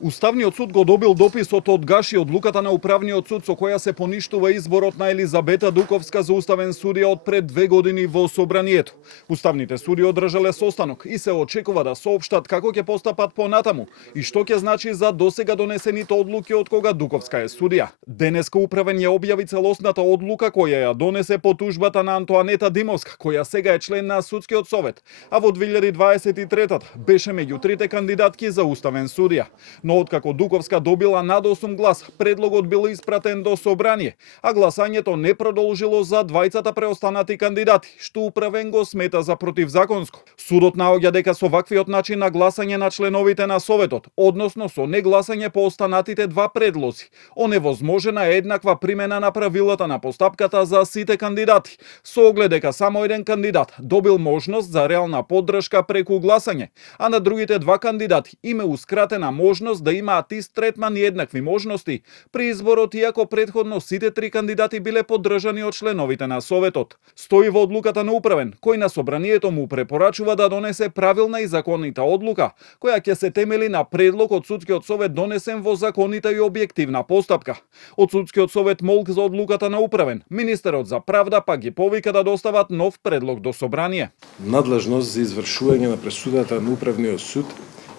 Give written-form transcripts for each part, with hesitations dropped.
Уставниот суд го добил дописот од Гаши одлуката на Управниот суд со која се поништува изборот на Елизабета Дуковска за уставен судија од пред 2 години во собранието. Уставните суди одржале состанок и се очекува да соопштат како ќе постапат понатаму и што ќе значи за досега донесените одлуки од кога Дуковска е судија. Денеска Управен ја објави целосната одлука која ја донесе по тужбата на Антоанета Димовска, која сега е член на Судскиот совет, а во 2023 беше меѓу трите кандидатки за уставен судија. Но откако Дуковска добила над 8 глас, предлогот бил испратен до собрание, а гласањето не продолжило за двајцата преостанати кандидати, што Управен го смета за противзаконско. Судот наоѓа дека со ваквиот начин на гласање на членовите на Советот, односно со негласање по останатите два предлози, оневозможена е еднаква примена на правилата на постапката за сите кандидати, со оглед дека само еден кандидат добил можност за реална поддршка преку гласање, а на другите два кандидати им е ускратена можност да имаат ист третман и еднакви можности при изборот, иако претходно сите три кандидати биле поддржани од членовите на Советот. Стои во одлуката на Управен, кој на собранието му препорачува да донесе правилна и законита одлука, која ќе се темели на предлог од Судскиот совет донесен во законита и објективна постапка. Од Судскиот совет молк за одлуката на Управен, министерот за правда пак ги повика да достават нов предлог до собрание. Надлежност за извршување на пресудата на Управниот суд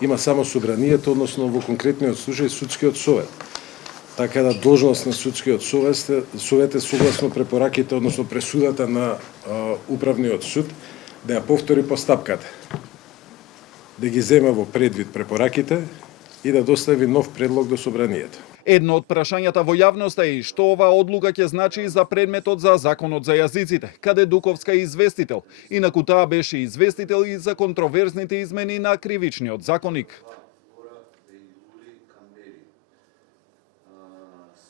има само собранието, односно во конкретниот случај Судскиот совет. Така да должност на Судскиот совет е согласно препораките, односно пресудата на Управниот суд, да ја повтори постапката, да ги зема во предвид препораките и да достави нов предлог до собранието. Едно од прашањата во јавноста е и што оваа одлука ќе значи за предметот за законот за јазиците, каде Дуковска е известител, инаку таа беше известител и за контроверзните измени на кривичниот законник.